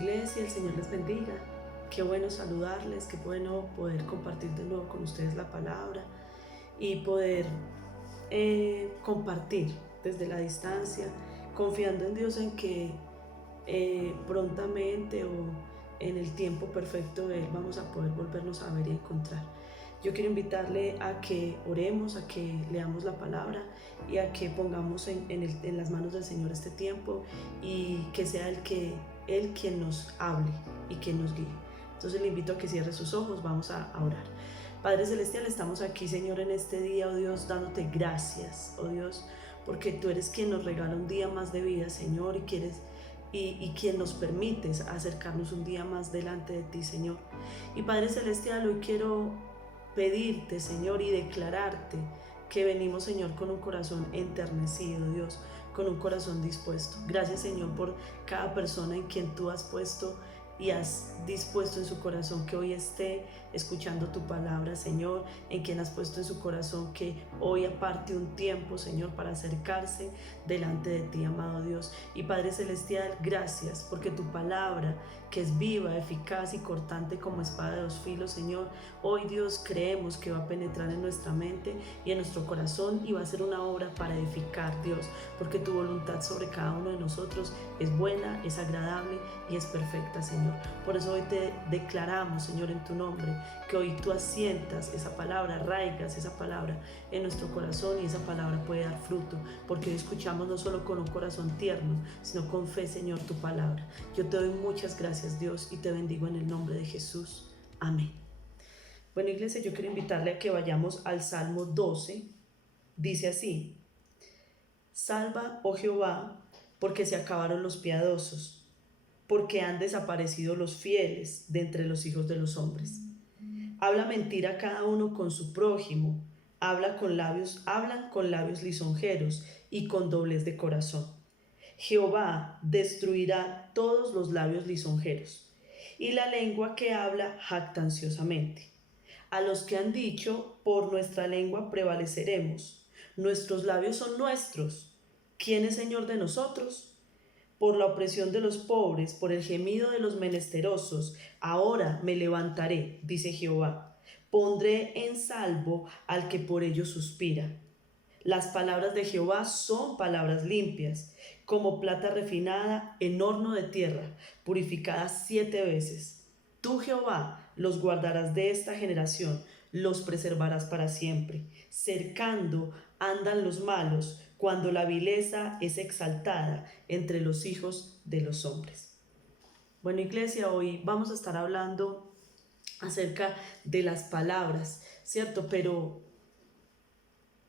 Iglesia, el Señor les bendiga. Qué bueno saludarles, qué bueno poder compartir de nuevo con ustedes la palabra y poder compartir desde la distancia, confiando en Dios en que prontamente o en el tiempo perfecto de Él vamos a poder volvernos a ver y encontrar. Yo quiero invitarle a que oremos, a que leamos la palabra y a que pongamos en las manos del Señor este tiempo y que sea Él quien nos hable y quien nos guíe. Entonces le invito a que cierre sus ojos, vamos a orar. Padre Celestial, estamos aquí, Señor, en este día, oh Dios, dándote gracias, oh Dios, porque tú eres quien nos regala un día más de vida, Señor, y quien nos permites acercarnos un día más delante de ti, Señor. Y Padre Celestial, hoy quiero pedirte, Señor, y declararte que venimos, Señor, con un corazón enternecido, Dios, con un corazón dispuesto. Gracias, Señor, por cada persona en quien tú has puesto y has dispuesto en su corazón que hoy esté escuchando tu palabra, Señor, en quien has puesto en su corazón que hoy aparte un tiempo, Señor, para acercarse delante de ti, amado Dios. Y Padre Celestial, gracias porque tu palabra, que es viva, eficaz y cortante como espada de dos filos, Señor, hoy, Dios, creemos que va a penetrar en nuestra mente y en nuestro corazón y va a ser una obra para edificar, Dios, porque tu voluntad sobre cada uno de nosotros es buena, es agradable y es perfecta, Señor. Por eso hoy te declaramos, Señor, en tu nombre, que hoy tú asientas esa palabra, arraigas esa palabra en nuestro corazón y esa palabra puede dar fruto, porque hoy escuchamos no solo con un corazón tierno, sino con fe, Señor, tu palabra. Yo te doy muchas gracias, Dios, y te bendigo en el nombre de Jesús. Amén. Bueno, Iglesia, yo quiero invitarle a que vayamos al Salmo 12. Dice así: Salva, oh Jehová, porque se acabaron los piadosos, porque han desaparecido los fieles de entre los hijos de los hombres. Habla mentira cada uno con su prójimo, hablan con labios lisonjeros y con doblez de corazón. Jehová destruirá todos los labios lisonjeros y la lengua que habla jactanciosamente. A los que han dicho, por nuestra lengua prevaleceremos, nuestros labios son nuestros. ¿Quién es Señor de nosotros? Por la opresión de los pobres, por el gemido de los menesterosos, ahora me levantaré, dice Jehová. Pondré en salvo al que por ello suspira. Las palabras de Jehová son palabras limpias, como plata refinada en horno de tierra, purificada 7 veces. Tú, Jehová, los guardarás de esta generación, los preservarás para siempre. Cercando andan los malos, cuando la vileza es exaltada entre los hijos de los hombres. Bueno, Iglesia, hoy vamos a estar hablando acerca de las palabras, ¿cierto? Pero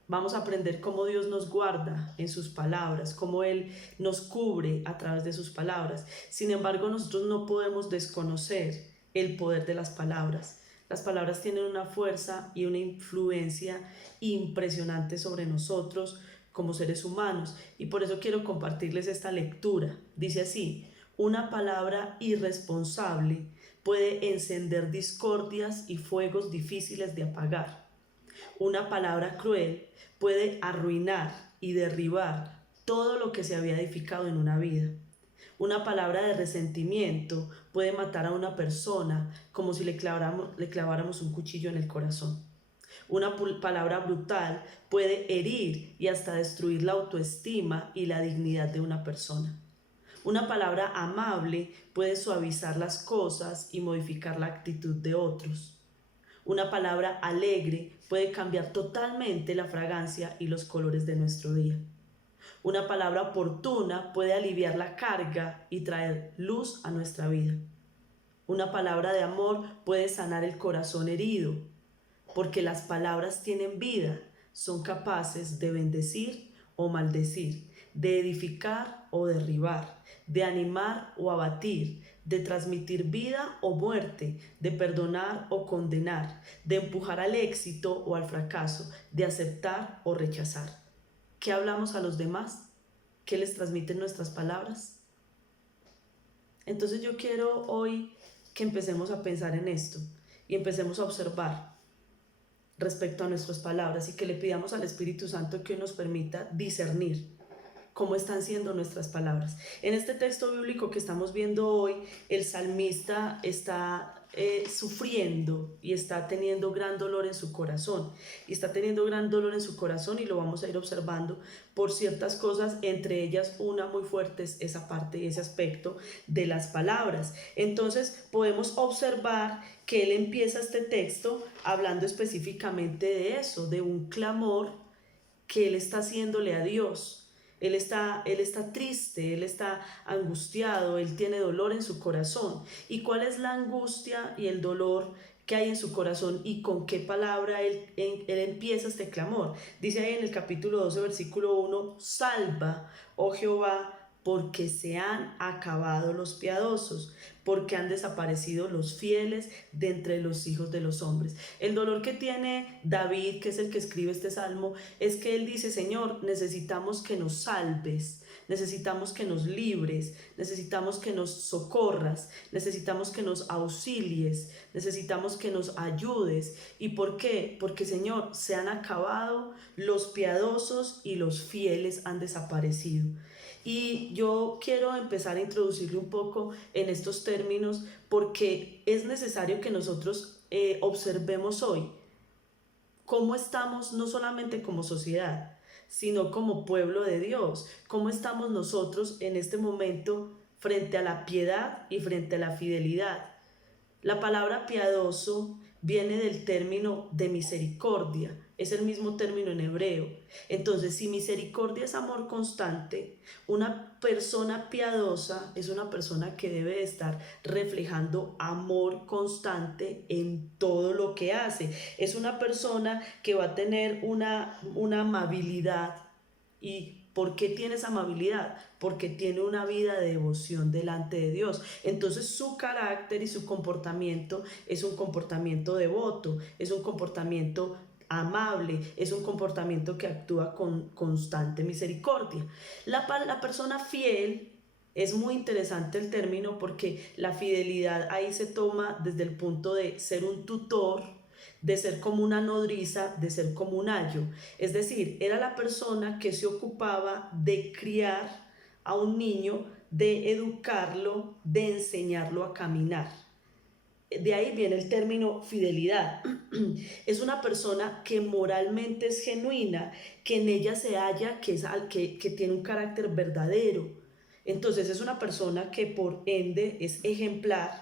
vamos a aprender cómo Dios nos guarda en sus palabras, cómo Él nos cubre a través de sus palabras. Sin embargo, nosotros no podemos desconocer el poder de las palabras. Las palabras tienen una fuerza y una influencia impresionante sobre nosotros como seres humanos. Y por eso quiero compartirles esta lectura. Dice así: una palabra irresponsable puede encender discordias y fuegos difíciles de apagar. Una palabra cruel puede arruinar y derribar todo lo que se había edificado en una vida. Una palabra de resentimiento puede matar a una persona como si le claváramos un cuchillo en el corazón. Una palabra brutal puede herir y hasta destruir la autoestima y la dignidad de una persona. Una palabra amable puede suavizar las cosas y modificar la actitud de otros. Una palabra alegre puede cambiar totalmente la fragancia y los colores de nuestro día. Una palabra oportuna puede aliviar la carga y traer luz a nuestra vida. Una palabra de amor puede sanar el corazón herido, porque las palabras tienen vida, son capaces de bendecir o maldecir, de edificar o derribar, de animar o abatir, de transmitir vida o muerte, de perdonar o condenar, de empujar al éxito o al fracaso, de aceptar o rechazar. ¿Qué hablamos a los demás? ¿Qué les transmiten nuestras palabras? Entonces yo quiero hoy que empecemos a pensar en esto y empecemos a observar respecto a nuestras palabras y que le pidamos al Espíritu Santo que nos permita discernir cómo están siendo nuestras palabras. En este texto bíblico que estamos viendo hoy, el salmista está sufriendo y está teniendo gran dolor en su corazón. Y está teniendo gran dolor en su corazón y lo vamos a ir observando por ciertas cosas, entre ellas una muy fuerte es esa parte y ese aspecto de las palabras. Entonces podemos observar que él empieza este texto hablando específicamente de eso, de un clamor que él está haciéndole a Dios. Él está triste, él está angustiado, él tiene dolor en su corazón. ¿Y cuál es la angustia y el dolor que hay en su corazón y con qué palabra él empieza este clamor? Dice ahí en el capítulo 12, versículo 1, salva, oh Jehová, porque se han acabado los piadosos, porque han desaparecido los fieles de entre los hijos de los hombres. El dolor que tiene David, que es el que escribe este salmo, es que él dice: Señor, necesitamos que nos salves, necesitamos que nos libres, necesitamos que nos socorras, necesitamos que nos auxilies, necesitamos que nos ayudes. ¿Y por qué? Porque, Señor, se han acabado los piadosos y los fieles han desaparecido. Y yo quiero empezar a introducirle un poco en estos términos porque es necesario que nosotros observemos hoy cómo estamos, no solamente como sociedad, sino como pueblo de Dios, cómo estamos nosotros en este momento frente a la piedad y frente a la fidelidad. La palabra piadoso viene del término de misericordia, es el mismo término en hebreo. Entonces, si misericordia es amor constante, una persona piadosa es una persona que debe estar reflejando amor constante en todo lo que hace. Es una persona que va a tener una amabilidad. ¿Y por qué tiene esa amabilidad? Porque tiene una vida de devoción delante de Dios. Entonces su carácter y su comportamiento es un comportamiento devoto, es un comportamiento amable, es un comportamiento que actúa con constante misericordia. La persona fiel, es muy interesante el término porque la fidelidad ahí se toma desde el punto de ser un tutor, de ser como una nodriza, de ser como un ayo. Es decir, era la persona que se ocupaba de criar a un niño, de educarlo, de enseñarlo a caminar. De ahí viene el término fidelidad. Es una persona que moralmente es genuina, que en ella se halla, que tiene un carácter verdadero. Entonces es una persona que por ende es ejemplar,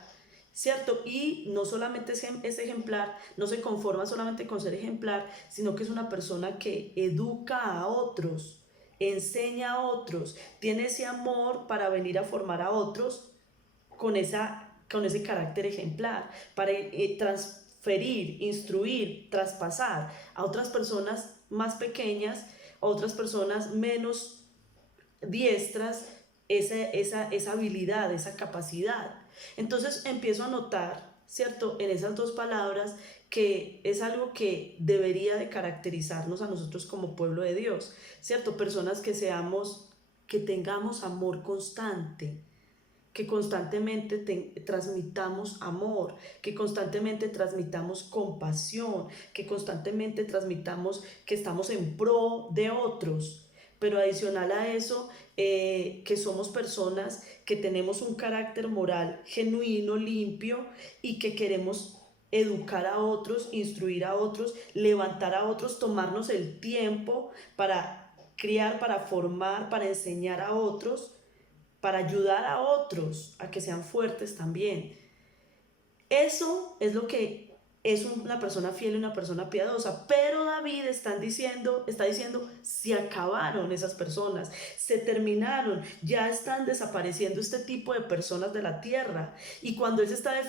¿cierto? Y no solamente es ejemplar, no se conforma solamente con ser ejemplar, sino que es una persona que educa a otros, enseña a otros, tiene ese amor para venir a formar a otros con ese carácter ejemplar, para transferir, instruir, traspasar a otras personas más pequeñas, a otras personas menos diestras, esa habilidad, esa capacidad. Entonces empiezo a notar, ¿cierto?, en esas dos palabras que es algo que debería de caracterizarnos a nosotros como pueblo de Dios, ¿cierto? Personas que tengamos amor constante, que constantemente transmitamos amor, que constantemente transmitamos compasión, que constantemente transmitamos que estamos en pro de otros. Pero adicional a eso, que somos personas que tenemos un carácter moral genuino, limpio y que queremos educar a otros, instruir a otros, levantar a otros, tomarnos el tiempo para criar, para formar, para enseñar a otros, para ayudar a otros a que sean fuertes también. Eso es lo que es una persona fiel y una persona piadosa. Pero David está diciendo, se acabaron esas personas, se terminaron, ya están desapareciendo este tipo de personas de la tierra. Y cuando él se está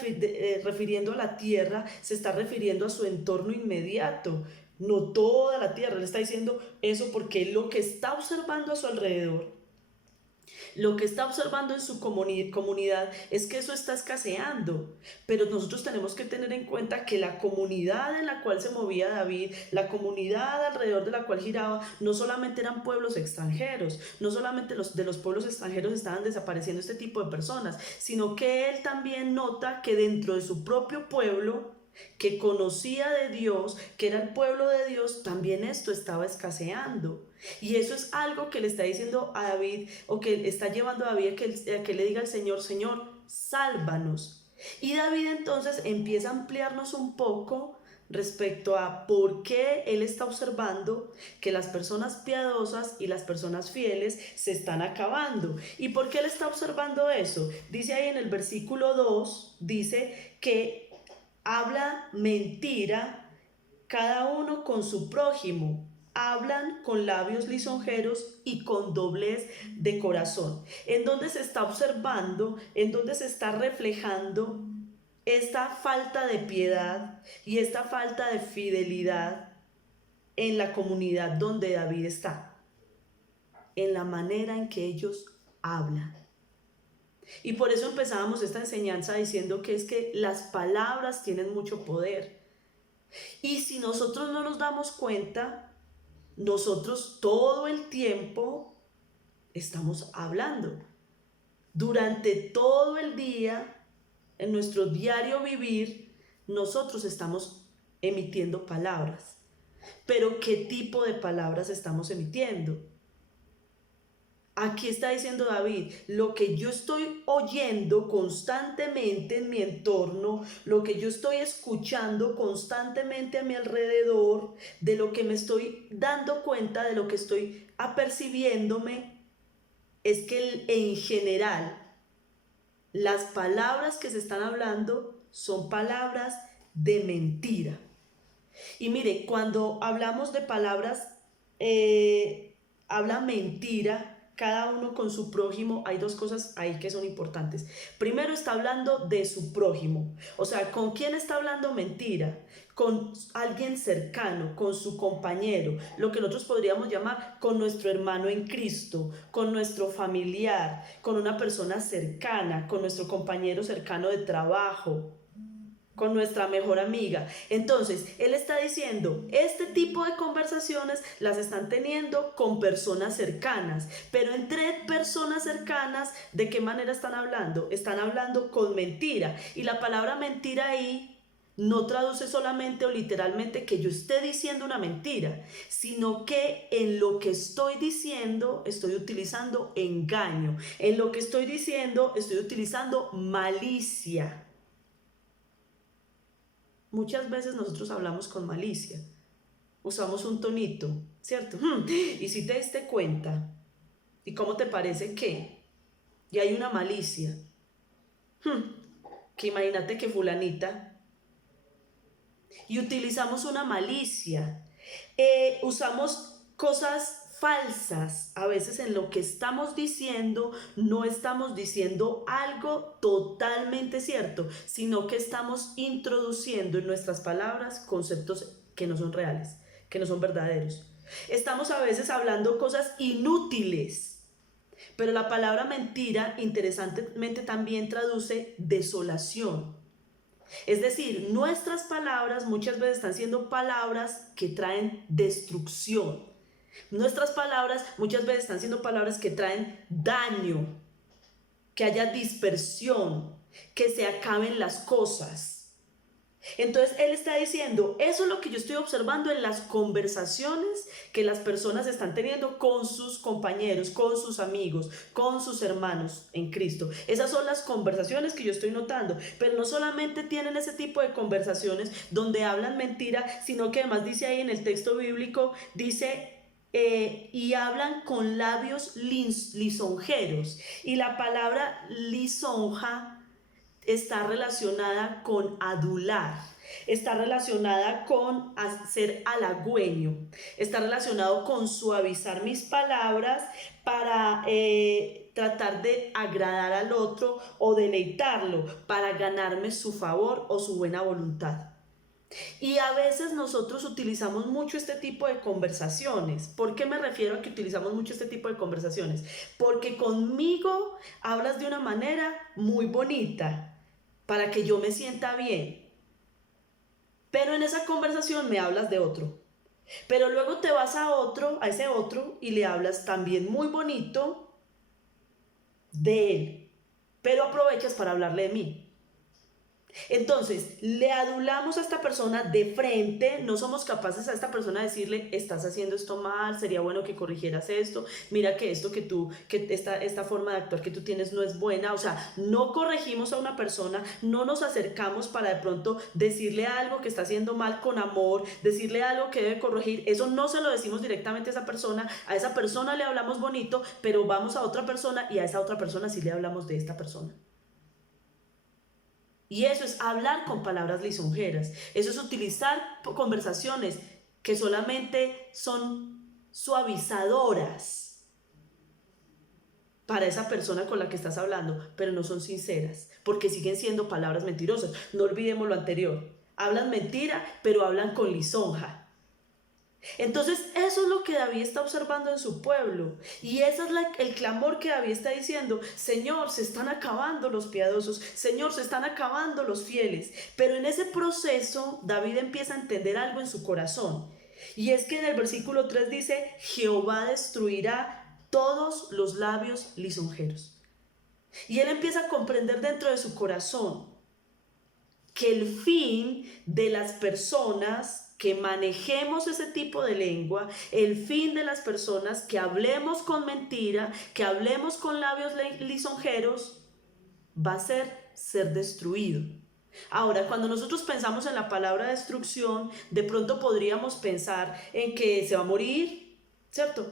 refiriendo a la tierra, se está refiriendo a su entorno inmediato, no toda la tierra. Él está diciendo eso porque lo que está observando a su alrededor, lo que está observando en su comunidad es que eso está escaseando, pero nosotros tenemos que tener en cuenta que la comunidad en la cual se movía David, la comunidad alrededor de la cual giraba, no solamente eran pueblos extranjeros, no solamente de los pueblos extranjeros estaban desapareciendo este tipo de personas, sino que él también nota que dentro de su propio pueblo que conocía de Dios, que era el pueblo de Dios, también esto estaba escaseando. Y eso es algo que le está diciendo a David, o que está llevando a David a que le diga al Señor: Señor, sálvanos. Y David entonces empieza a ampliarnos un poco respecto a por qué él está observando que las personas piadosas y las personas fieles se están acabando. ¿Y por qué él está observando eso? Dice ahí en el versículo 2, dice que habla mentira cada uno con su prójimo, hablan con labios lisonjeros y con doblez de corazón. En donde se está observando, en donde se está reflejando esta falta de piedad y esta falta de fidelidad en la comunidad donde David está, en la manera en que ellos hablan. Y por eso empezábamos esta enseñanza diciendo que es que las palabras tienen mucho poder. Y si nosotros no nos damos cuenta, nosotros todo el tiempo estamos hablando. Durante todo el día, en nuestro diario vivir, nosotros estamos emitiendo palabras. Pero ¿qué tipo de palabras estamos emitiendo? Aquí está diciendo David: lo que yo estoy oyendo constantemente en mi entorno, lo que yo estoy escuchando constantemente a mi alrededor, de lo que me estoy dando cuenta, de lo que estoy apercibiéndome, es que en general las palabras que se están hablando son palabras de mentira. Y mire, cuando hablamos de palabras, habla mentira, cada uno con su prójimo, hay dos cosas ahí que son importantes. Primero, está hablando de su prójimo, o sea, ¿con quién está hablando mentira? Con alguien cercano, con su compañero, lo que nosotros podríamos llamar con nuestro hermano en Cristo, con nuestro familiar, con una persona cercana, con nuestro compañero cercano de trabajo, con nuestra mejor amiga. Entonces, él está diciendo, este tipo de conversaciones las están teniendo con personas cercanas, pero entre personas cercanas, ¿de qué manera están hablando? Están hablando con mentira. Y la palabra mentira ahí no traduce solamente o literalmente que yo esté diciendo una mentira, sino que en lo que estoy diciendo estoy utilizando engaño, en lo que estoy diciendo estoy utilizando malicia. Muchas veces nosotros hablamos con malicia, usamos un tonito, ¿cierto? Y si te diste cuenta, ¿y cómo te parece que? Y hay una malicia, que imagínate que fulanita, y utilizamos una malicia, usamos cosas falsas, a veces en lo que estamos diciendo no estamos diciendo algo totalmente cierto, sino que estamos introduciendo en nuestras palabras conceptos que no son reales, que no son verdaderos. Estamos a veces hablando cosas inútiles, pero la palabra mentira interesantemente también traduce desolación. Es decir, nuestras palabras muchas veces están siendo palabras que traen destrucción. Nuestras palabras muchas veces están siendo palabras que traen daño, que haya dispersión, que se acaben las cosas. Entonces él está diciendo, eso es lo que yo estoy observando en las conversaciones que las personas están teniendo con sus compañeros, con sus amigos, con sus hermanos en Cristo. Esas son las conversaciones que yo estoy notando, pero no solamente tienen ese tipo de conversaciones donde hablan mentira, sino que además dice ahí en el texto bíblico, dice y hablan con labios lisonjeros. Y la palabra lisonja está relacionada con adular, está relacionada con ser halagüeño, está relacionado con suavizar mis palabras para tratar de agradar al otro o deleitarlo, para ganarme su favor o su buena voluntad. Y a veces nosotros utilizamos mucho este tipo de conversaciones. ¿Por qué me refiero a que utilizamos mucho este tipo de conversaciones? Porque conmigo hablas de una manera muy bonita, para que yo me sienta bien. Pero en esa conversación me hablas de otro. Pero luego te vas a otro, a ese otro, y le hablas también muy bonito de él. Pero aprovechas para hablarle de mí. Entonces, le adulamos a esta persona de frente, no somos capaces a esta persona de decirle, estás haciendo esto mal, sería bueno que corrigieras esto, mira que esto que esta forma de actuar que tú tienes no es buena, o sea, no corregimos a una persona, no nos acercamos para de pronto decirle algo que está haciendo mal con amor, decirle algo que debe corregir, eso no se lo decimos directamente a esa persona le hablamos bonito, pero vamos a otra persona y a esa otra persona sí le hablamos de esta persona. Y eso es hablar con palabras lisonjeras. Eso es utilizar conversaciones que solamente son suavizadoras para esa persona con la que estás hablando, pero no son sinceras, porque siguen siendo palabras mentirosas. No olvidemos lo anterior. Hablan mentira, pero hablan con lisonja. Entonces eso es lo que David está observando en su pueblo y ese es el clamor que David está diciendo: Señor, se están acabando los piadosos, Señor, se están acabando los fieles. Pero en ese proceso David empieza a entender algo en su corazón, y es que en el versículo 3 dice: Jehová destruirá todos los labios lisonjeros. Y él empieza a comprender dentro de su corazón que el fin de las personas que manejemos ese tipo de lengua, el fin de las personas que hablemos con mentira, que hablemos con labios lisonjeros, va a ser destruido. Ahora, cuando nosotros pensamos en la palabra destrucción, de pronto podríamos pensar en que se va a morir, ¿cierto?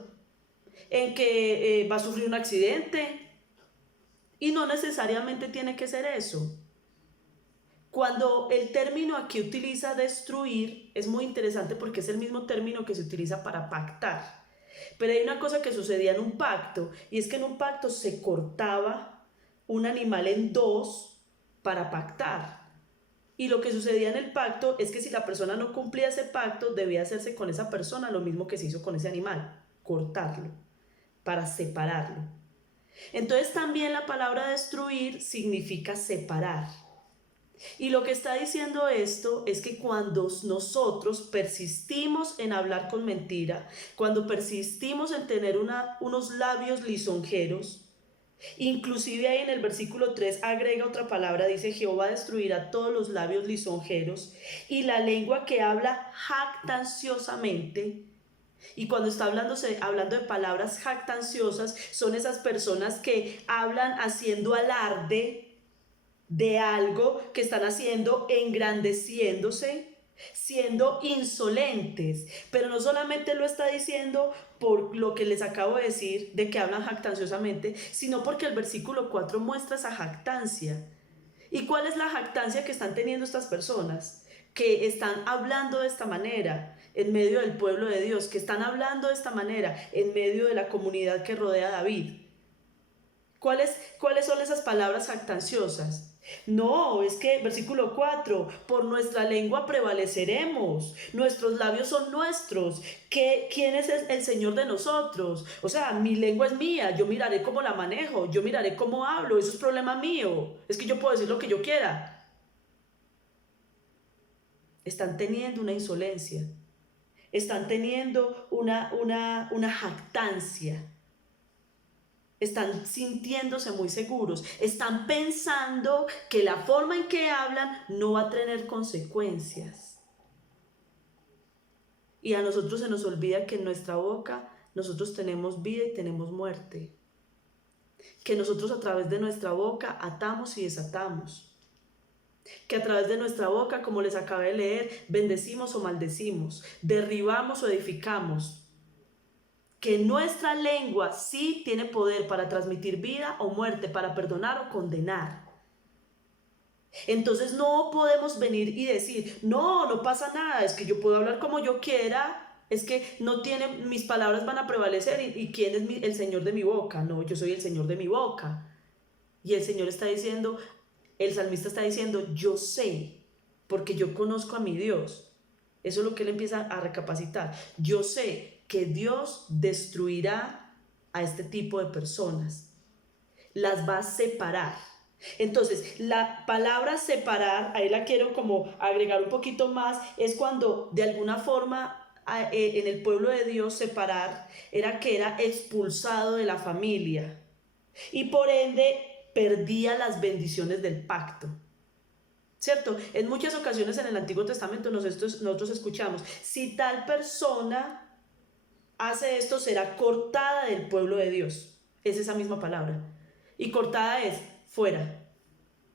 En que va a sufrir un accidente, y no necesariamente tiene que ser eso. Cuando el término aquí utiliza destruir, es muy interesante porque es el mismo término que se utiliza para pactar. Pero hay una cosa que sucedía en un pacto, y es que en un pacto se cortaba un animal en dos para pactar. Y lo que sucedía en el pacto es que si la persona no cumplía ese pacto, debía hacerse con esa persona lo mismo que se hizo con ese animal: cortarlo, para separarlo. Entonces también la palabra destruir significa separar. Y lo que está diciendo esto es que cuando nosotros persistimos en hablar con mentira, cuando persistimos en tener unos labios lisonjeros, inclusive ahí en el versículo 3 agrega otra palabra, dice: Jehová destruirá todos los labios lisonjeros y la lengua que habla jactanciosamente. Y cuando está hablando de palabras jactanciosas, son esas personas que hablan haciendo alarde de algo que están haciendo, engrandeciéndose, siendo insolentes. Pero no solamente lo está diciendo por lo que les acabo de decir, de que hablan jactanciosamente, sino porque el versículo 4 muestra esa jactancia. ¿Y cuál es la jactancia que están teniendo estas personas? Que están hablando de esta manera en medio del pueblo de Dios, que están hablando de esta manera en medio de la comunidad que rodea a David. ¿Cuáles son esas palabras jactanciosas? No, es que versículo 4, por nuestra lengua prevaleceremos, nuestros labios son nuestros. ¿Quién es el Señor de nosotros? O sea, mi lengua es mía, yo miraré cómo la manejo, yo miraré cómo hablo, eso es problema mío, es que yo puedo decir lo que yo quiera. Están teniendo una insolencia, están teniendo una jactancia. Están sintiéndose muy seguros, están pensando que la forma en que hablan no va a tener consecuencias. Y a nosotros se nos olvida que en nuestra boca nosotros tenemos vida y tenemos muerte. Que nosotros a través de nuestra boca atamos y desatamos. Que a través de nuestra boca, como les acabé de leer, bendecimos o maldecimos, derribamos o edificamos. Que nuestra lengua sí tiene poder para transmitir vida o muerte, para perdonar o condenar. Entonces no podemos venir y decir: no pasa nada, es que yo puedo hablar como yo quiera, es que no tiene, mis palabras van a prevalecer, y ¿quién es el Señor de mi boca? No, yo soy el Señor de mi boca. Y el Señor está diciendo, el salmista está diciendo: yo sé, porque yo conozco a mi Dios. Eso es lo que él empieza a recapacitar. Yo sé que Dios destruirá a este tipo de personas, las va a separar. Entonces, la palabra separar, ahí la quiero como agregar un poquito más, es cuando de alguna forma en el pueblo de Dios separar era que era expulsado de la familia y por ende perdía las bendiciones del pacto. ¿cierto? En muchas ocasiones en el Antiguo Testamento nosotros escuchamos, si tal persona hace esto, será cortada del pueblo de Dios. Es esa misma palabra. Y cortada es fuera.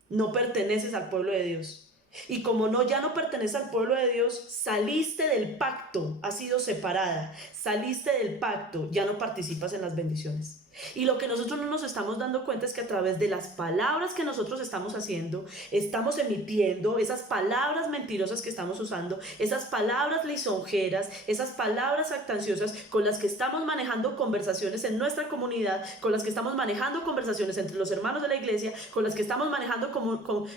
No perteneces al pueblo de Dios. Y como ya no perteneces al pueblo de Dios, saliste del pacto, has sido separada, saliste del pacto, ya no participas en las bendiciones. Y lo que nosotros no nos estamos dando cuenta es que a través de las palabras que nosotros estamos haciendo, estamos emitiendo esas palabras mentirosas que estamos usando, esas palabras lisonjeras, esas palabras actanciosas con las que estamos manejando conversaciones en nuestra comunidad, con las que estamos manejando conversaciones entre los hermanos de la iglesia, con las que estamos manejando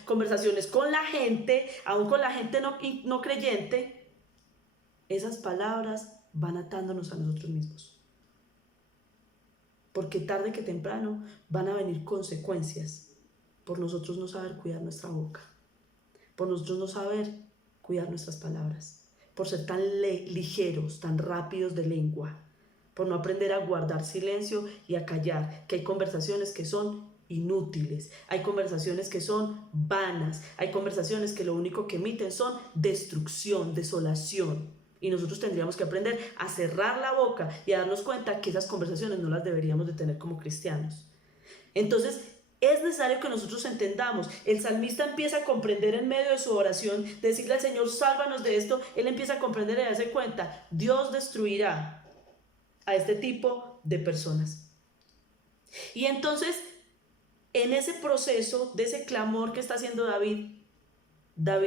conversaciones con la gente, aún con la gente no creyente. Esas palabras van atándonos a nosotros mismos. Porque tarde que temprano van a venir consecuencias por nosotros no saber cuidar nuestra boca, por nosotros no saber cuidar nuestras palabras, por ser tan ligeros, tan rápidos de lengua, por no aprender a guardar silencio y a callar, que hay conversaciones que son inútiles, hay conversaciones que son vanas, hay conversaciones que lo único que emiten son destrucción, desolación. Y nosotros tendríamos que aprender a cerrar la boca y a darnos cuenta que esas conversaciones no las deberíamos de tener como cristianos. Entonces, es necesario que nosotros entendamos. El salmista empieza a comprender en medio de su oración, decirle al Señor, sálvanos de esto. Él empieza a comprender y a darse cuenta, Dios destruirá a este tipo de personas. Y entonces, en ese proceso, de ese clamor que está haciendo David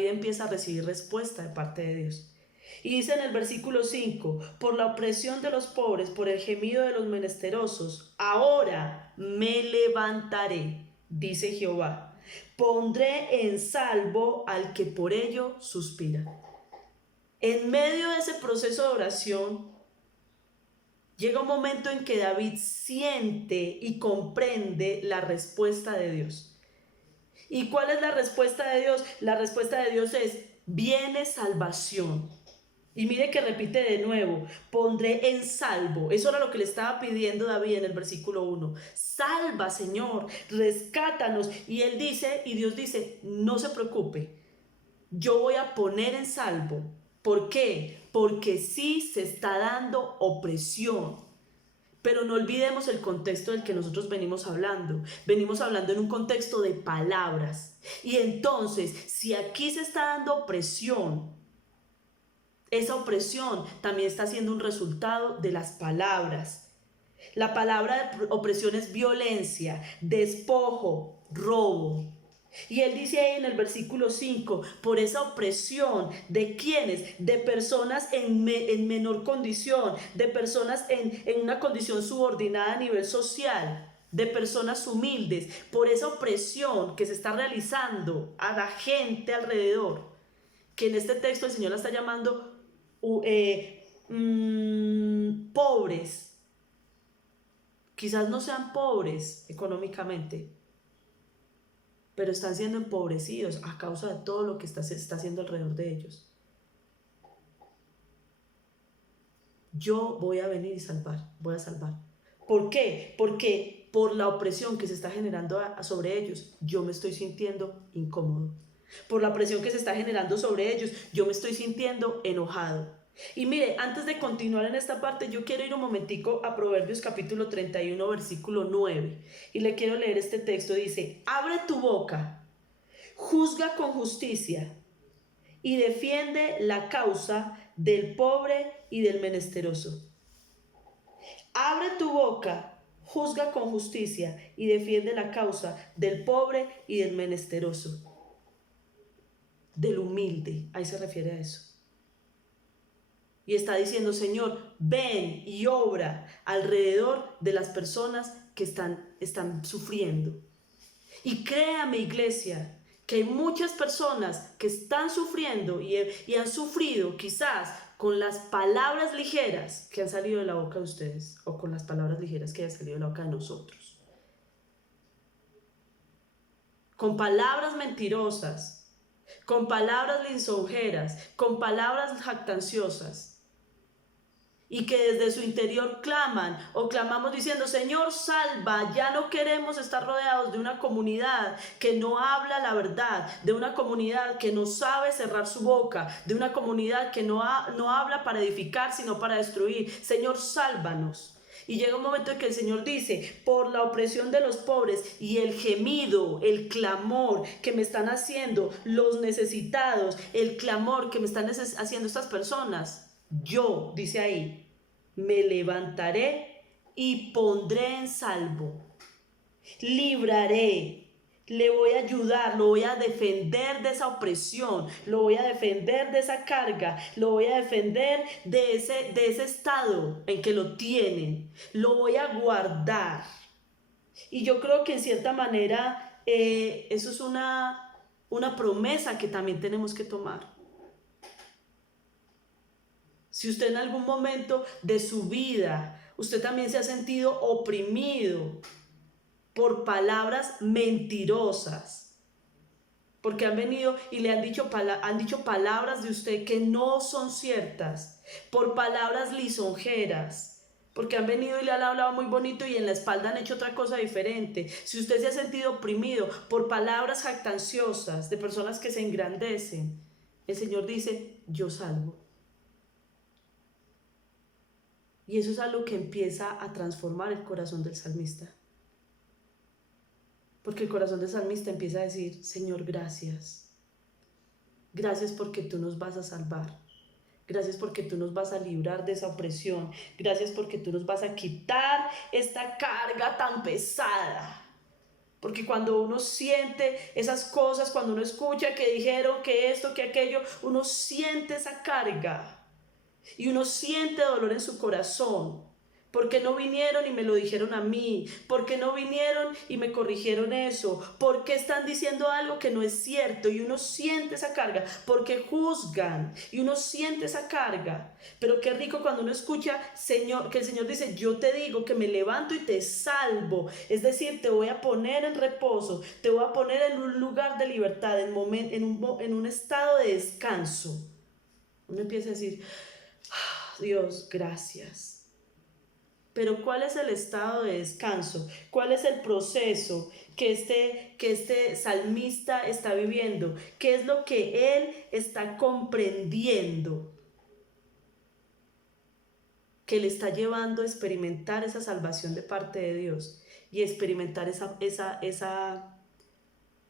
empieza a recibir respuesta de parte de Dios. Y dice en el versículo 5, por la opresión de los pobres, por el gemido de los menesterosos, ahora me levantaré, dice Jehová, pondré en salvo al que por ello suspira. En medio de ese proceso de oración, llega un momento en que David siente y comprende la respuesta de Dios. ¿Y cuál es la respuesta de Dios? La respuesta de Dios es, viene salvación. Y mire que repite de nuevo, pondré en salvo. Eso era lo que le estaba pidiendo David en el versículo 1. Salva, Señor, rescátanos. Y él dice, y Dios dice, no se preocupe, yo voy a poner en salvo. ¿Por qué? Porque sí se está dando opresión. Pero no olvidemos el contexto del que nosotros venimos hablando. Venimos hablando en un contexto de palabras. Y entonces, si aquí se está dando opresión, esa opresión también está siendo un resultado de las palabras. La palabra de opresión es violencia, despojo, robo. Y él dice ahí en el versículo 5, por esa opresión, ¿de quiénes? De personas en menor condición, de personas en una condición subordinada a nivel social, de personas humildes, por esa opresión que se está realizando a la gente alrededor, que en este texto el Señor la está llamando pobres. Quizás no sean pobres económicamente, pero están siendo empobrecidos a causa de todo lo que se está haciendo alrededor de ellos. Yo voy a venir y voy a salvar. ¿Por qué? Porque por la opresión que se está generando sobre ellos, yo me estoy sintiendo incómodo. Por la presión que se está generando sobre ellos, yo me estoy sintiendo enojado. Y mire, antes de continuar en esta parte, yo quiero ir un momentico a Proverbios capítulo 31, versículo 9. Y le quiero leer este texto. Dice, abre tu boca, juzga con justicia y defiende la causa del pobre y del menesteroso. Abre tu boca, juzga con justicia y defiende la causa del pobre y del menesteroso. Del humilde, ahí se refiere a eso. Y está diciendo, Señor, ven y obra alrededor de las personas que están sufriendo. Y créame, iglesia, que hay muchas personas que están sufriendo y han sufrido quizás con las palabras ligeras que han salido de la boca de ustedes o con las palabras ligeras que han salido de la boca de nosotros. Con palabras mentirosas, con palabras lisonjeras, con palabras jactanciosas. y que desde su interior claman o clamamos diciendo: Señor, salva. Ya no queremos estar rodeados de una comunidad que no habla la verdad, de una comunidad que no sabe cerrar su boca, de una comunidad que no habla para edificar sino para destruir. Señor, sálvanos. Y llega un momento en que el Señor dice: por la opresión de los pobres y el gemido, el clamor que me están haciendo los necesitados, el clamor que me están haciendo estas personas, yo, dice ahí, me levantaré y pondré en salvo, libraré, le voy a ayudar, lo voy a defender de esa opresión, lo voy a defender de esa carga, lo voy a defender de ese estado en que lo tienen, lo voy a guardar. Y yo creo que en cierta manera eso es una promesa que también tenemos que tomar. Si usted en algún momento de su vida, usted también se ha sentido oprimido por palabras mentirosas, porque han venido y le han dicho palabras de usted que no son ciertas, por palabras lisonjeras, porque han venido y le han hablado muy bonito y en la espalda han hecho otra cosa diferente. Si usted se ha sentido oprimido por palabras jactanciosas de personas que se engrandecen, el Señor dice: yo salvo. Y eso es algo que empieza a transformar el corazón del salmista. Porque el corazón del salmista empieza a decir: Señor, gracias. Gracias porque tú nos vas a salvar. Gracias porque tú nos vas a librar de esa opresión. Gracias porque tú nos vas a quitar esta carga tan pesada. Porque cuando uno siente esas cosas, cuando uno escucha que dijeron que esto, que aquello, uno siente esa carga. Y uno siente dolor en su corazón. ¿Por qué no vinieron y me lo dijeron a mí? ¿Por qué no vinieron y me corrigieron eso? ¿Por qué están diciendo algo que no es cierto? Y uno siente esa carga. ¿Por qué juzgan? Y uno siente esa carga. Pero qué rico cuando uno escucha, Señor, que el Señor dice: yo te digo que me levanto y te salvo. Es decir, te voy a poner en reposo, te voy a poner en un lugar de libertad, en un estado de descanso. Uno empieza a decir: Dios, gracias. Pero ¿cuál es el estado de descanso? ¿Cuál es el proceso que este salmista está viviendo? ¿Qué es lo que él está comprendiendo que le está llevando a experimentar esa salvación de parte de Dios y experimentar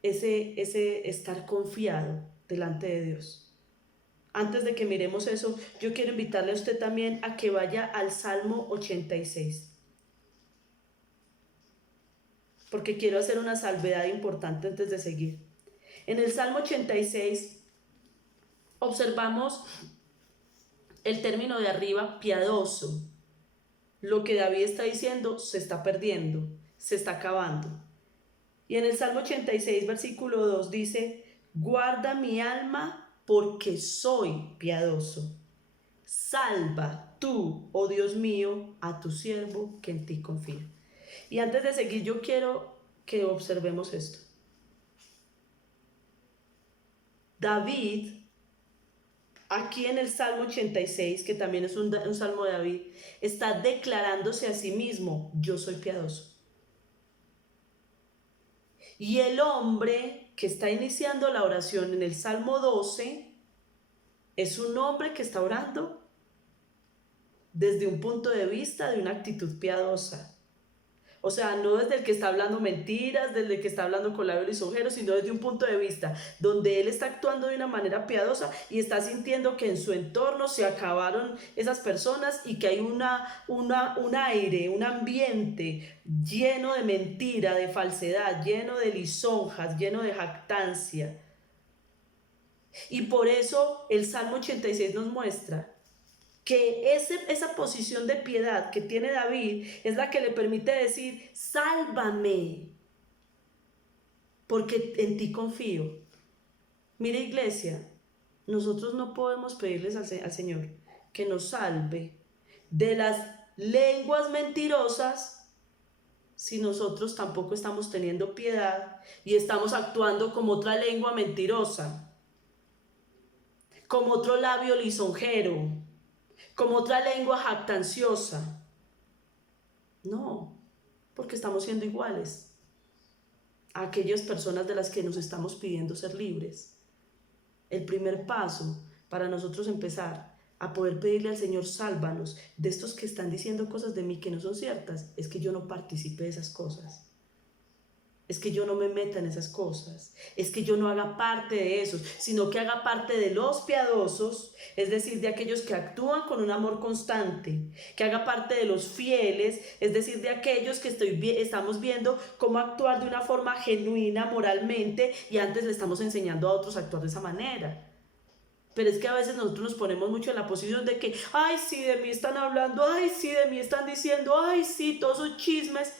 ese estar confiado delante de Dios? Antes de que miremos eso, yo quiero invitarle a usted también a que vaya al Salmo 86. Porque quiero hacer una salvedad importante antes de seguir. En el Salmo 86 observamos el término de arriba, piadoso. Lo que David está diciendo se está perdiendo, se está acabando. Y en el Salmo 86, versículo 2 dice: guarda mi alma porque soy piadoso. Salva tú, oh Dios mío, a tu siervo que en ti confía. Y antes de seguir, yo quiero que observemos esto. David, aquí en el Salmo 86, que también es un salmo de David, está declarándose a sí mismo: yo soy piadoso. Y el hombre que está iniciando la oración en el Salmo 12 es un hombre que está orando desde un punto de vista de una actitud piadosa. O sea, no desde el que está hablando mentiras, desde el que está hablando con labios lisonjeros, sino desde un punto de vista donde él está actuando de una manera piadosa y está sintiendo que en su entorno se acabaron esas personas y que hay un aire, un ambiente lleno de mentira, de falsedad, lleno de lisonjas, lleno de jactancia. Y por eso el Salmo 86 nos muestra que esa posición de piedad que tiene David es la que le permite decir: sálvame, porque en ti confío. Mire, iglesia, nosotros no podemos pedirles al Señor que nos salve de las lenguas mentirosas si nosotros tampoco estamos teniendo piedad y estamos actuando como otra lengua mentirosa, como otro labio lisonjero, como otra lengua jactanciosa. No, porque estamos siendo iguales a aquellas personas de las que nos estamos pidiendo ser libres. El primer paso para nosotros empezar a poder pedirle al Señor, sálvanos de estos que están diciendo cosas de mí que no son ciertas, es que yo no participe de esas cosas. Es que yo no me meta en esas cosas, es que yo no haga parte de esos, sino que haga parte de los piadosos, es decir, de aquellos que actúan con un amor constante, que haga parte de los fieles, es decir, de aquellos que estamos viendo cómo actuar de una forma genuina moralmente y antes le estamos enseñando a otros a actuar de esa manera. Pero es que a veces nosotros nos ponemos mucho en la posición de que, ay, sí, de mí están hablando, ay, sí, de mí están diciendo, ay, sí, todos esos chismes.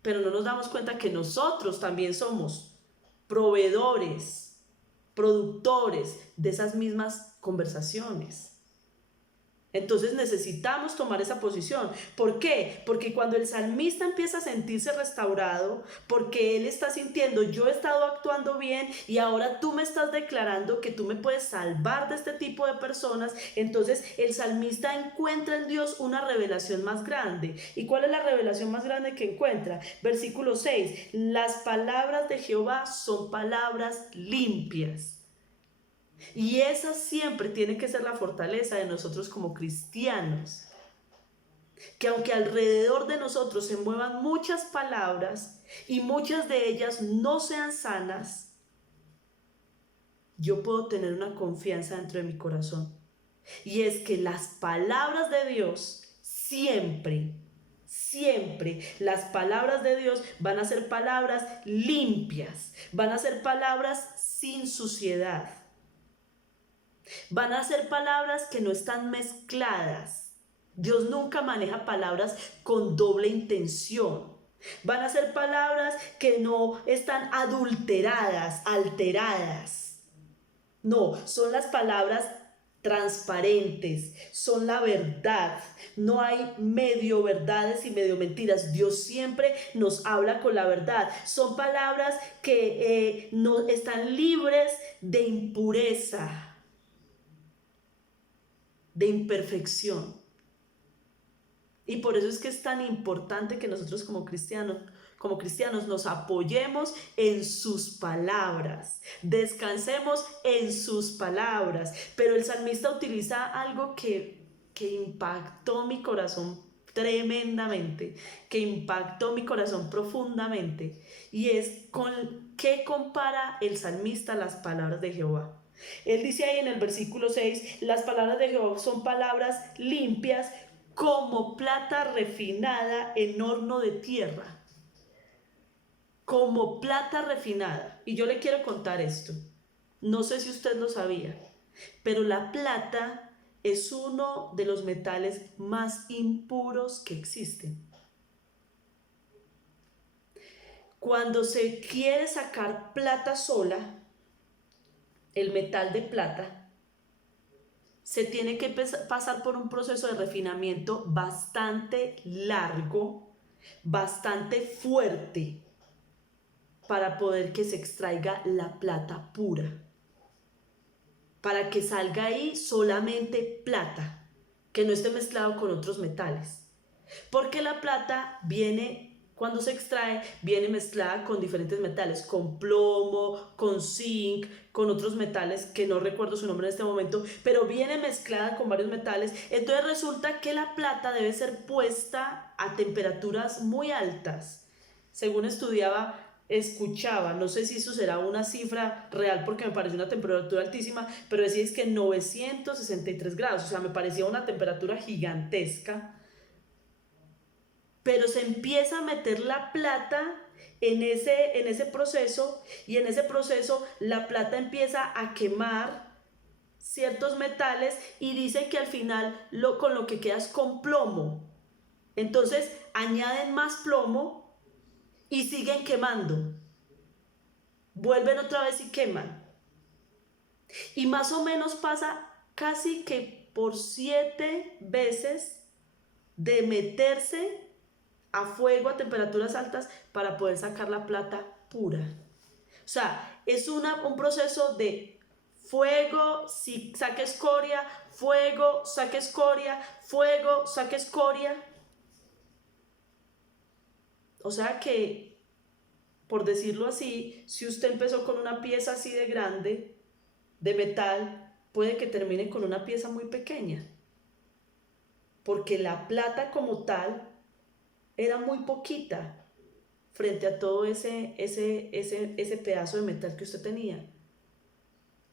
Pero no nos damos cuenta que nosotros también somos proveedores, productores de esas mismas conversaciones. Entonces necesitamos tomar esa posición. ¿Por qué? Porque cuando el salmista empieza a sentirse restaurado, porque él está sintiendo, yo he estado actuando bien y ahora tú me estás declarando que tú me puedes salvar de este tipo de personas, entonces el salmista encuentra en Dios una revelación más grande. ¿Y cuál es la revelación más grande que encuentra? Versículo 6, las palabras de Jehová son palabras limpias. Y esa siempre tiene que ser la fortaleza de nosotros como cristianos. Que aunque alrededor de nosotros se muevan muchas palabras y muchas de ellas no sean sanas, yo puedo tener una confianza dentro de mi corazón. Y es que las palabras de Dios siempre, las palabras de Dios van a ser palabras limpias, van a ser palabras sin suciedad. Van a ser palabras que no están mezcladas. Dios nunca maneja palabras con doble intención. Van a ser palabras que no están adulteradas, alteradas. No, son las palabras transparentes, son la verdad. No hay medio verdades y medio mentiras. Dios siempre nos habla con la verdad. Son palabras que no están libres de impureza, de imperfección. Y por eso es que es tan importante que nosotros como cristianos nos apoyemos en sus palabras, descansemos en sus palabras. Pero el salmista utiliza algo que impactó mi corazón tremendamente, que impactó mi corazón profundamente, y es con qué compara el salmista las palabras de Jehová. Él dice ahí en el versículo 6, las palabras de Jehová son palabras limpias como plata refinada en horno de tierra. Como plata refinada. Y yo le quiero contar esto. No sé si usted lo sabía, pero la plata es uno de los metales más impuros que existen. Cuando se quiere sacar plata sola, el metal de plata, se tiene que pasar por un proceso de refinamiento bastante largo, bastante fuerte, para poder que se extraiga la plata pura, para que salga ahí solamente plata, que no esté mezclado con otros metales, porque la plata viene, cuando se extrae, viene mezclada con diferentes metales, con plomo, con zinc, con otros metales que no recuerdo su nombre en este momento, pero viene mezclada con varios metales. Entonces resulta que la plata debe ser puesta a temperaturas muy altas. Según escuchaba, no sé si eso será una cifra real porque me pareció una temperatura altísima, pero decía es que 963 grados, o sea, me parecía una temperatura gigantesca. Pero se empieza a meter la plata en ese proceso, y en ese proceso la plata empieza a quemar ciertos metales y dicen que al final con lo que queda es con plomo. Entonces añaden más plomo y siguen quemando. Vuelven otra vez y queman. Y más o menos pasa casi que por 7 veces de meterse a fuego a temperaturas altas para poder sacar la plata pura. O sea, es un proceso de fuego, si saque escoria, fuego, saque escoria, fuego, saque escoria. O sea que, por decirlo así, si usted empezó con una pieza así de grande, de metal, puede que termine con una pieza muy pequeña, porque la plata como tal era muy poquita frente a todo ese pedazo de metal que usted tenía.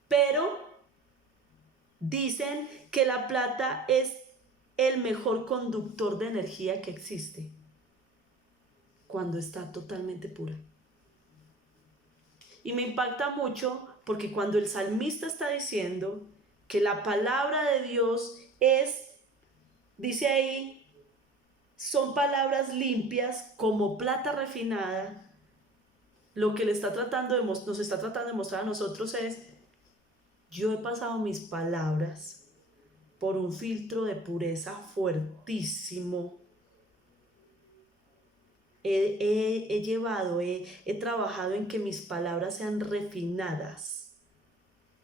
Pero dicen que la plata es el mejor conductor de energía que existe cuando está totalmente pura. Y me impacta mucho porque cuando el salmista está diciendo que la palabra de Dios es, dice ahí, son palabras limpias como plata refinada, lo que le está tratando nos está tratando de mostrar a nosotros es: yo he pasado mis palabras por un filtro de pureza fuertísimo. He trabajado en que mis palabras sean refinadas,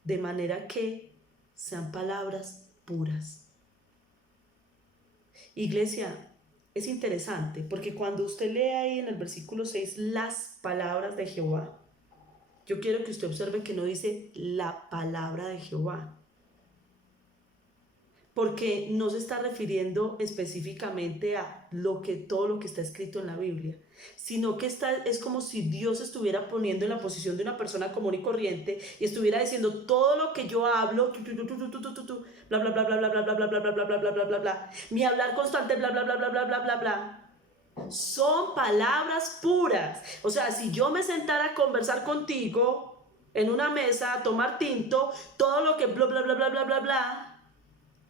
de manera que sean palabras puras. Iglesia, es interesante porque cuando usted lee ahí en el versículo 6 las palabras de Jehová, yo quiero que usted observe que no dice la palabra de Jehová, porque no se está refiriendo específicamente a todo lo que está escrito en la Biblia, sino que es como si Dios estuviera poniendo en la posición de una persona común y corriente y estuviera diciendo: todo lo que yo hablo, bla bla bla bla bla bla bla bla bla bla bla bla bla bla bla, mi hablar constante, bla bla bla bla bla bla bla bla, son palabras puras. O sea, si yo me sentara a conversar contigo en una mesa, a tomar tinto, todo lo que bla bla bla bla bla bla bla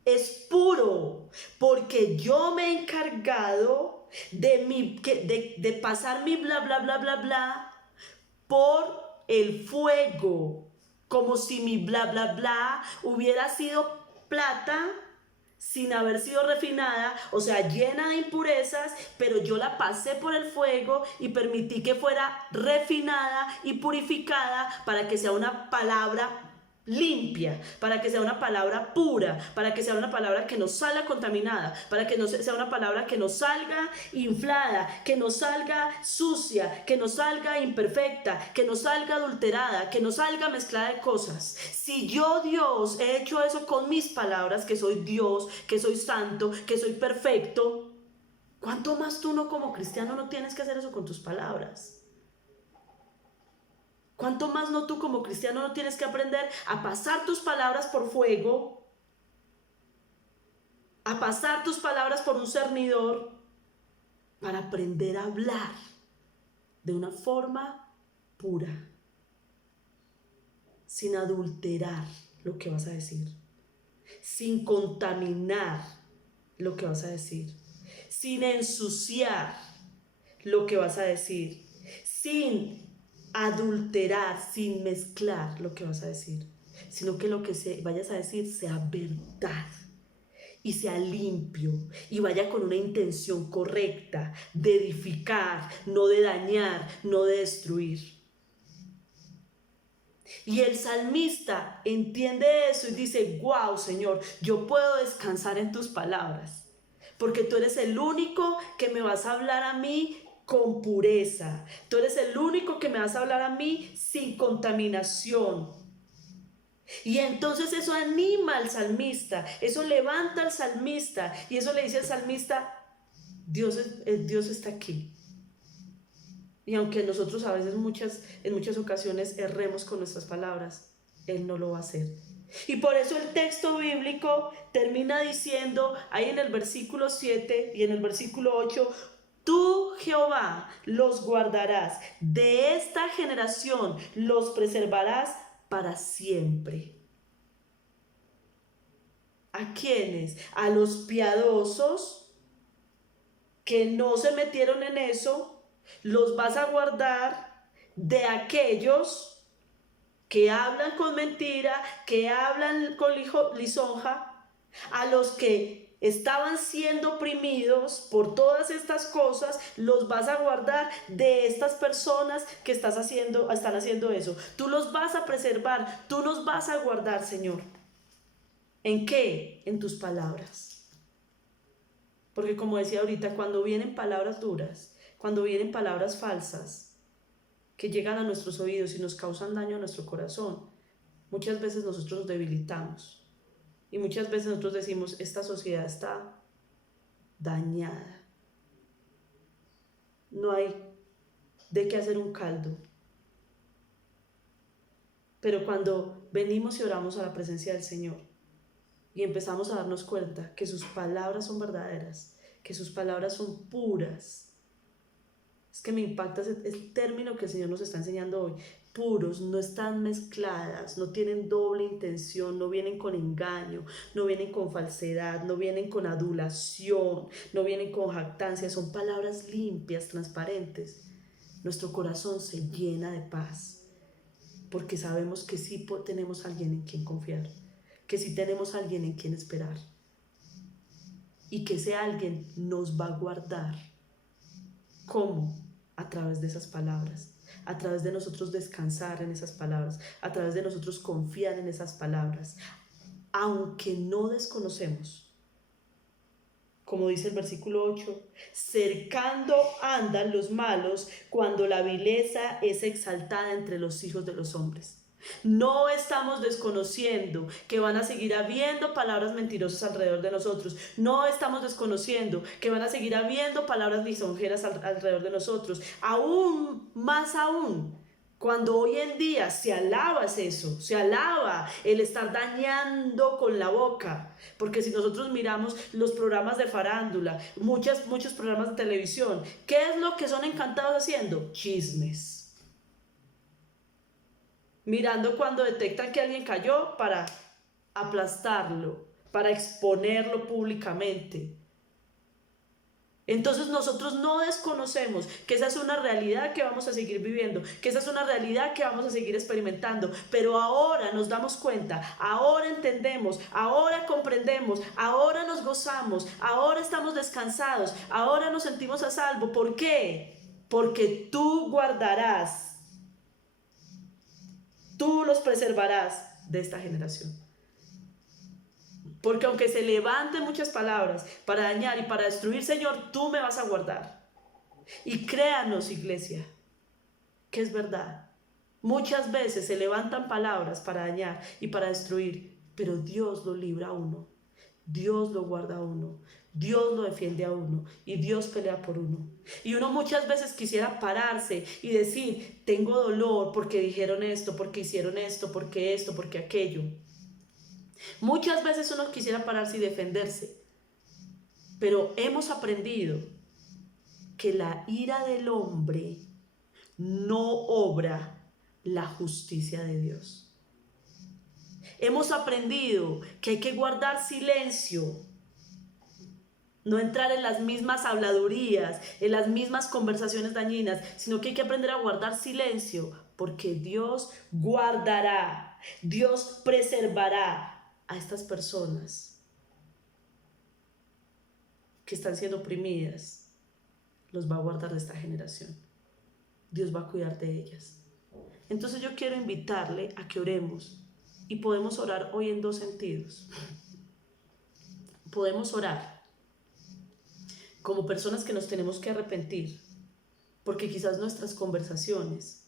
es puro, porque yo me he encargado de pasar mi bla bla bla bla bla por el fuego, como si mi bla bla bla hubiera sido plata sin haber sido refinada, o sea, llena de impurezas, pero yo la pasé por el fuego y permití que fuera refinada y purificada para que sea una palabra limpia, para que sea una palabra pura, para que sea una palabra que no salga contaminada, para que no sea una palabra que no salga inflada, que no salga sucia, que no salga imperfecta, que no salga adulterada, que no salga mezclada de cosas. Si yo, Dios, he hecho eso con mis palabras, que soy Dios, que soy santo, que soy perfecto, ¿cuánto más tú como cristiano no tienes que hacer eso con tus palabras? ¿Cuánto más tú como cristiano no tienes que aprender a pasar tus palabras por fuego, a pasar tus palabras por un cernidor, para aprender a hablar de una forma pura, sin adulterar lo que vas a decir, sin contaminar lo que vas a decir, sin ensuciar lo que vas a decir, sin adulterar, sin mezclar lo que vas a decir, sino que lo que vayas a decir sea verdad y sea limpio y vaya con una intención correcta de edificar, no de dañar, no de destruir. Y el salmista entiende eso y dice: wow, Señor, yo puedo descansar en tus palabras, porque tú eres el único que me vas a hablar a mí con pureza. Tú eres el único que me vas a hablar a mí sin contaminación. Y entonces eso anima al salmista, eso levanta al salmista y eso le dice al salmista: Dios está aquí. Y aunque nosotros a veces en muchas ocasiones erremos con nuestras palabras, Él no lo va a hacer. Y por eso el texto bíblico termina diciendo ahí en el versículo 7 y en el versículo 8: tú, Jehová, los guardarás, de esta generación los preservarás para siempre. ¿A quiénes? A los piadosos que no se metieron en eso. Los vas a guardar de aquellos que hablan con mentira, que hablan con lisonja, a los que estaban siendo oprimidos por todas estas cosas, los vas a guardar de estas personas que están haciendo eso. Tú los vas a preservar, tú los vas a guardar, Señor. ¿En qué? En tus palabras. Porque como decía ahorita, cuando vienen palabras duras, cuando vienen palabras falsas que llegan a nuestros oídos y nos causan daño a nuestro corazón, muchas veces nosotros nos debilitamos. Y muchas veces nosotros decimos, esta sociedad está dañada. No hay de qué hacer un caldo. Pero cuando venimos y oramos a la presencia del Señor y empezamos a darnos cuenta que sus palabras son verdaderas, que sus palabras son puras, es que me impacta el término que el Señor nos está enseñando hoy. Puros, no están mezcladas, no tienen doble intención, no vienen con engaño, no vienen con falsedad, no vienen con adulación, no vienen con jactancia, son palabras limpias, transparentes. Nuestro corazón se llena de paz, porque sabemos que sí tenemos a alguien en quien confiar, que sí tenemos a alguien en quien esperar, y que ese alguien nos va a guardar. ¿Cómo? A través de esas palabras, a través de nosotros descansar en esas palabras, a través de nosotros confiar en esas palabras, aunque no desconocemos. Como dice el versículo 8, cercando andan los malos cuando la vileza es exaltada entre los hijos de los hombres. No estamos desconociendo que van a seguir habiendo palabras mentirosas alrededor de nosotros. No estamos desconociendo que van a seguir habiendo palabras lisonjeras alrededor de nosotros. Aún más aún, cuando hoy en día se alaba eso, se alaba el estar dañando con la boca. Porque si nosotros miramos los programas de farándula, muchos programas de televisión, ¿qué es lo que son encantados haciendo? Chismes. Mirando cuando detectan que alguien cayó para aplastarlo, para exponerlo públicamente. Entonces nosotros no desconocemos que esa es una realidad que vamos a seguir viviendo, que esa es una realidad que vamos a seguir experimentando, pero ahora nos damos cuenta, ahora entendemos, ahora comprendemos, ahora nos gozamos, ahora estamos descansados, ahora nos sentimos a salvo. ¿Por qué? Porque tú guardarás, tú los preservarás de esta generación. Porque aunque se levanten muchas palabras para dañar y para destruir, Señor, tú me vas a guardar. Y créanos, iglesia, que es verdad. Muchas veces se levantan palabras para dañar y para destruir, pero Dios lo libra a uno. Dios lo guarda a uno. Dios lo defiende a uno y Dios pelea por uno. Y uno muchas veces quisiera pararse y decir, tengo dolor porque dijeron esto, porque hicieron esto, porque aquello. Muchas veces uno quisiera pararse y defenderse, pero hemos aprendido que la ira del hombre no obra la justicia de Dios. Hemos aprendido que hay que guardar silencio, no entrar en las mismas habladurías, en las mismas conversaciones dañinas, sino que hay que aprender a guardar silencio, porque Dios guardará, Dios preservará a estas personas que están siendo oprimidas, los va a guardar de esta generación. Dios va a cuidar de ellas. Entonces yo quiero invitarle a que oremos, y podemos orar hoy en dos sentidos. Podemos orar como personas que nos tenemos que arrepentir, porque quizás nuestras conversaciones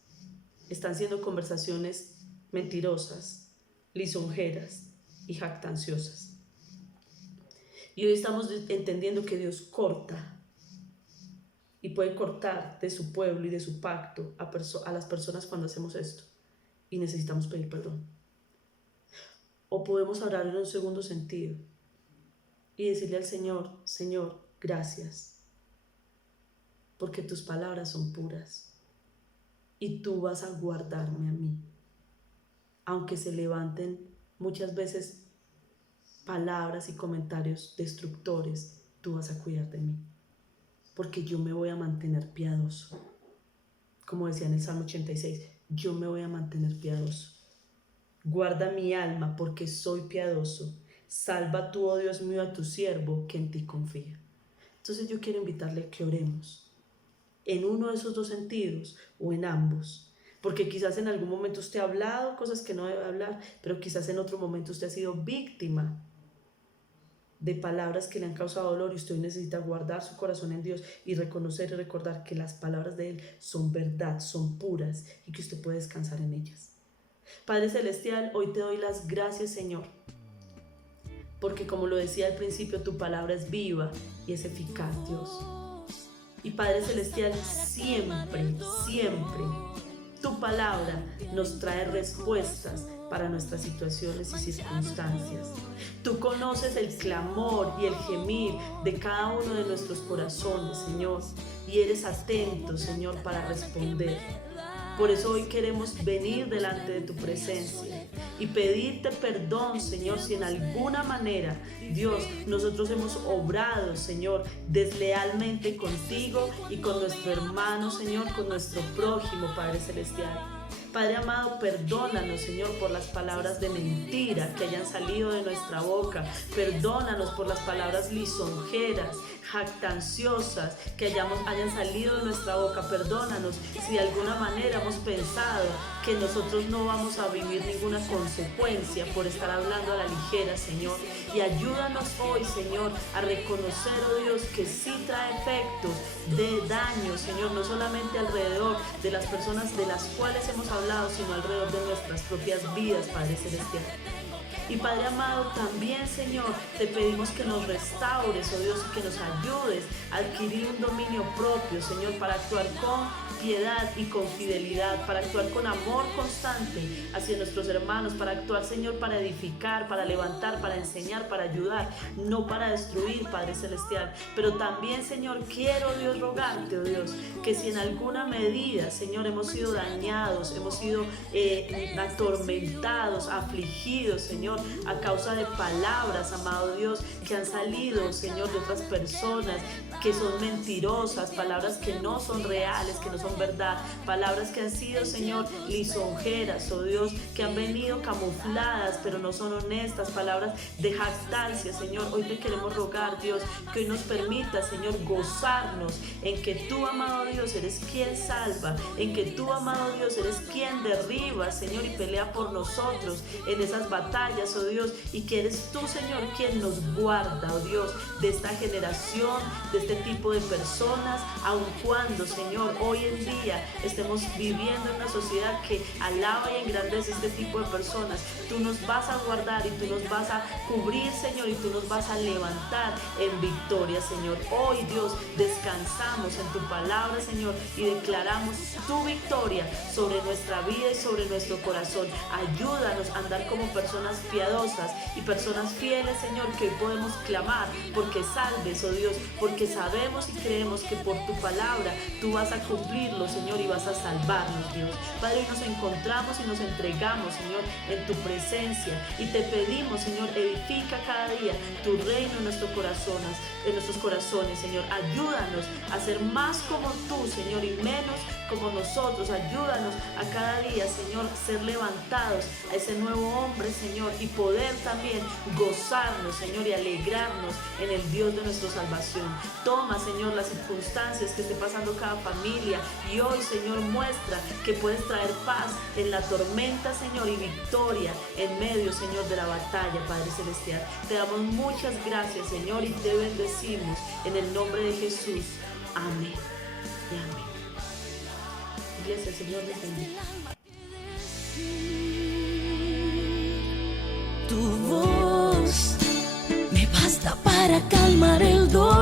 están siendo conversaciones mentirosas, lisonjeras y jactanciosas. Y hoy estamos entendiendo que Dios corta y puede cortar de su pueblo y de su pacto a las personas cuando hacemos esto, y necesitamos pedir perdón. O podemos orar en un segundo sentido y decirle al Señor, Señor, gracias, porque tus palabras son puras y tú vas a guardarme a mí. Aunque se levanten muchas veces palabras y comentarios destructores, tú vas a cuidar de mí, porque yo me voy a mantener piadoso. Como decía en el Salmo 86, yo me voy a mantener piadoso. Guarda mi alma porque soy piadoso. Salva tú, oh Dios mío, a tu siervo que en ti confía. Entonces yo quiero invitarle a que oremos en uno de esos dos sentidos o en ambos. Porque quizás en algún momento usted ha hablado cosas que no debe hablar, pero quizás en otro momento usted ha sido víctima de palabras que le han causado dolor y usted necesita guardar su corazón en Dios y reconocer y recordar que las palabras de Él son verdad, son puras y que usted puede descansar en ellas. Padre Celestial, hoy te doy las gracias, Señor, porque como lo decía al principio, tu palabra es viva y es eficaz, Dios. Y Padre Celestial, siempre, siempre, tu palabra nos trae respuestas para nuestras situaciones y circunstancias. Tú conoces el clamor y el gemir de cada uno de nuestros corazones, Señor, y eres atento, Señor, para responder. Por eso hoy queremos venir delante de tu presencia y pedirte perdón, Señor, si en alguna manera, Dios, nosotros hemos obrado, Señor, deslealmente contigo y con nuestro hermano, Señor, con nuestro prójimo, Padre Celestial. Padre amado, perdónanos, Señor, por las palabras de mentira que hayan salido de nuestra boca. Perdónanos por las palabras lisonjeras, jactanciosas que hayan salido de nuestra boca. Perdónanos si de alguna manera hemos pensado que nosotros no vamos a vivir ninguna consecuencia por estar hablando a la ligera, Señor. Y ayúdanos hoy, Señor, a reconocer, oh Dios, que sí trae efectos de daño, Señor, no solamente alrededor de las personas de las cuales hemos hablado, sino alrededor de nuestras propias vidas, Padre Celestial. Y Padre amado, también, Señor, te pedimos que nos restaures, oh Dios, y que nos ayudes a adquirir un dominio propio, Señor, para actuar con piedad y con fidelidad, para actuar con amor constante hacia nuestros hermanos, para actuar, Señor, para edificar, para levantar, para enseñar, para ayudar, no para destruir, Padre Celestial. Pero también, Señor, quiero, Dios, rogarte, oh Dios, que si en alguna medida, Señor, hemos sido dañados, hemos sido atormentados, afligidos, Señor, a causa de palabras, amado Dios, que han salido, Señor, de otras personas que son mentirosas, palabras que no son reales, que no son verdad, palabras que han sido, Señor, lisonjeras, oh Dios, que han venido camufladas, pero no son honestas, palabras de jactancia, Señor. Hoy te queremos rogar, Dios, que hoy nos permita, Señor, gozarnos en que tú, amado Dios, eres quien salva, en que tú, amado Dios, eres quien derriba, Señor, y pelea por nosotros en esas batallas, oh Dios, y que eres tú, Señor, quien nos guarda, oh Dios, de esta generación, de este tipo de personas, aun cuando, Señor, hoy en día estemos viviendo en una sociedad que alaba y engrandece este tipo de personas. Tú nos vas a guardar y tú nos vas a cubrir, Señor, y tú nos vas a levantar en victoria, Señor. Hoy, Dios, descansamos en tu palabra, Señor, y declaramos tu victoria sobre nuestra vida y sobre nuestro corazón. Ayúdanos a andar como personas piadosas y personas fieles, Señor, que hoy podemos clamar porque salves, oh Dios, porque sabemos y creemos que por tu palabra tú vas a cumplirlo, Señor, y vas a salvarnos, Dios. Padre, hoy nos encontramos y nos entregamos, Señor, en tu presencia y te pedimos, Señor, edifica cada día tu reino en nuestros corazones, Señor. Ayúdanos a ser más como tú, Señor, y menos como nosotros. Ayúdanos a cada día, Señor, ser levantados a ese nuevo hombre, Señor, y poder también gozarnos, Señor, y alegrarnos en el Dios de nuestra salvación. Toma, Señor, las circunstancias que esté pasando cada familia y hoy, Señor, muestra que puedes traer paz en la tormenta, Señor, y victoria en medio, Señor, de la batalla, Padre Celestial. Te damos muchas gracias, Señor, y te bendecimos en el nombre de Jesús. Amén y amén. Iglesia, el Señor les bendiga. Tu voz me basta para calmar el dolor.